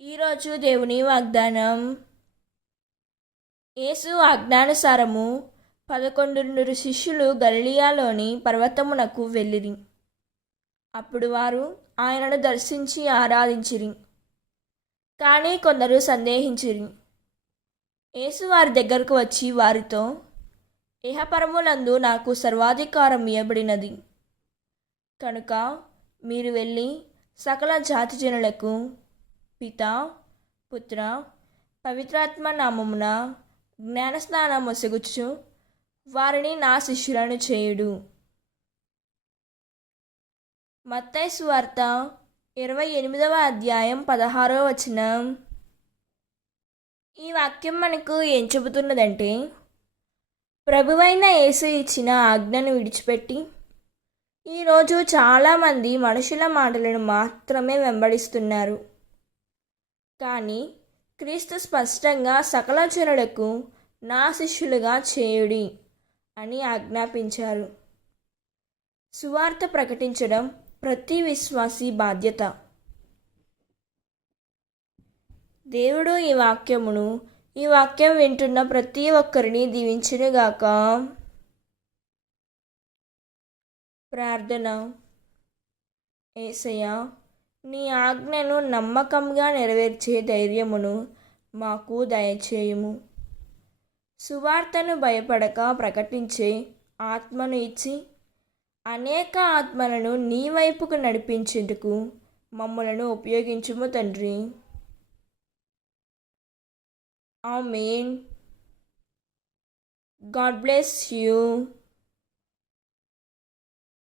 ఈరోజు దేవుని వాగ్దానం. యేసు ఆజ్ఞానుసారము 11 శిష్యులు గలిలయలోని పర్వతమునకు వెళ్ళిరి. అప్పుడు వారు ఆయనను దర్శించి ఆరాధించిరి. కానీ కొందరు సందేహించిరి. యేసు వారి దగ్గరకు వచ్చి వారితో, ఇహపరములందు నాకు సర్వాధికారం ఇవ్వబడినది. కనుక మీరు వెళ్ళి సకల జాతి జనులకు పితా, పుత్ర, పవిత్రాత్మ నామమున జ్ఞానస్నానం మొసగుచు వారిని నా శిష్యులను చేయుడు. మత్తయి సువార్త 28వ అధ్యాయం 16వ వచనం. ఈ వాక్యం మనకు ఏం చెబుతున్నదంటే, ప్రభువైన యేసు ఇచ్చిన ఆజ్ఞను విడిచిపెట్టి ఈరోజు చాలామంది మనుషుల మాటలను మాత్రమే వెంబడిస్తున్నారు. కానీ క్రీస్తు స్పష్టంగా సకల జనులకు నా శిష్యులుగా చేయుడి అని ఆజ్ఞాపించారు. సువార్త ప్రకటించడం ప్రతి విశ్వాసి బాధ్యత. దేవుడు ఈ వాక్యం వింటున్న ప్రతి ఒక్కరిని దీవించునుగాక. ప్రార్థన. యేసయ్యా, నీ ఆజ్ఞను నమ్మకంగా నెరవేర్చే ధైర్యమును మాకు దయచేయుము. సువార్తను భయపడక ప్రకటించే ఆత్మను ఇచ్చి అనేక ఆత్మలను నీ వైపుకు నడిపించేందుకు మమ్మలను ఉపయోగించుము తండ్రి. ఆమేన్. God bless you.